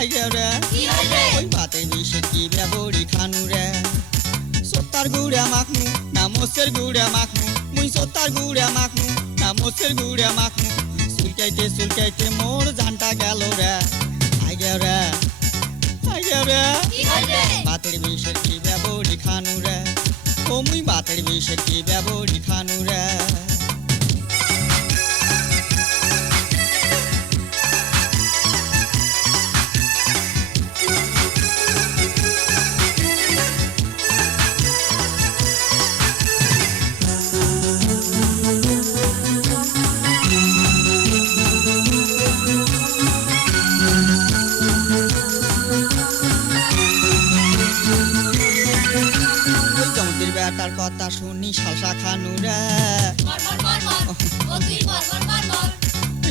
রে ওই ভাতের বিষে কি ব্যবহারি খানু রে সত্তার গুড়া মাখনু না মোষের গুড়া মাখনু মুই সত্তার গুড়া মাখনু না মোষের গুড়া মাখনু চুলকাইতে মোর জানটা গেল রে রে ভাতের বিষে কি ব্যবহারি খানু রে ও মুই ভাতের বিষে কি ব্যবহারি খানু রে বেটার কথা শুনি শালসা খানু রে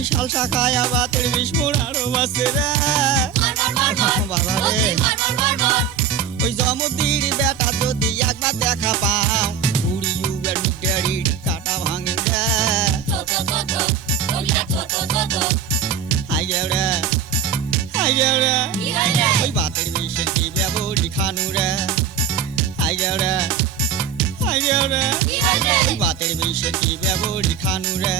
শালসা খায়া ভাতের বিষ মোর আরো বাসে রে বাবা রে ওই জমতির বেটা যদি একবার দেখা পাও বুড়ি ইউবের মিটারি কাটা ভাঙে রে রে ওই ভাতের বিষে কি ব্যবহারি খানু রে রে ভাতের বিষে কি ব্যবহারি খানু রে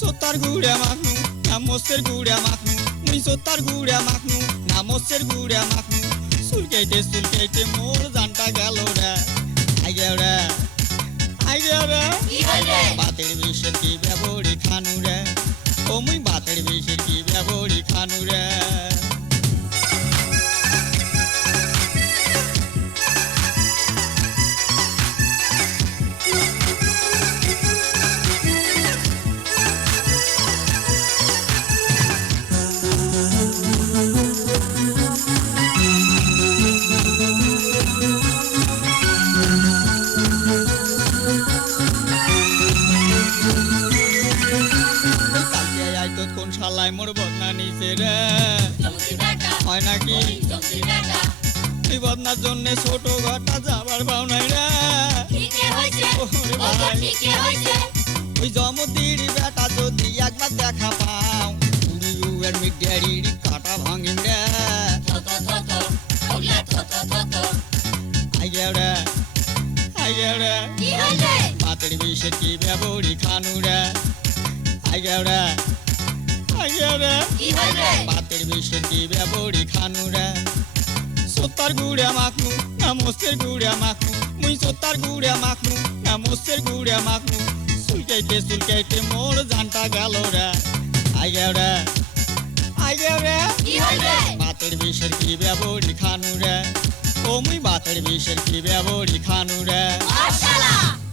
সত্তার গুড়া মাখনু না মোষের গুড়া মাখনু মুই সত্তার গুড়া মাখনু না মোষের গুড়া মাখনু চুলকাইতে মোর জানটা গেল রে ভাতের বিষে কি ব্যবহারি খানু রে ও মুই ভাতের বিষে কি ব্যবহারি খানু রে কোন শালায় মোর বদনা নিছে রে হয় নাকি এই বদনার জন্য ছোট ঘরটা যাবার পাও নাই রে ওই জমতির বেটা যদি একবার দেখা পাও উড়িউয়ের মিডিয়ারির কাটা ভাঙিন রে রে ভাতের বিষে কি ব্যবহারি খানু রে ভাতের বিষে কি ব্যবহারি খানু রে সত্তার গুড়া মাখনু না মোষের গুড়া মাখনু মুই সত্তার গুড়া মাখনু না মোষের গুড়া মাখনু চুলকাইতে মোর জানটা গেল রে ভাতের বিষের কি ব্যবহারি খানু রে ও মুই ভাতের বিষের কি ব্যবহারি খানু রে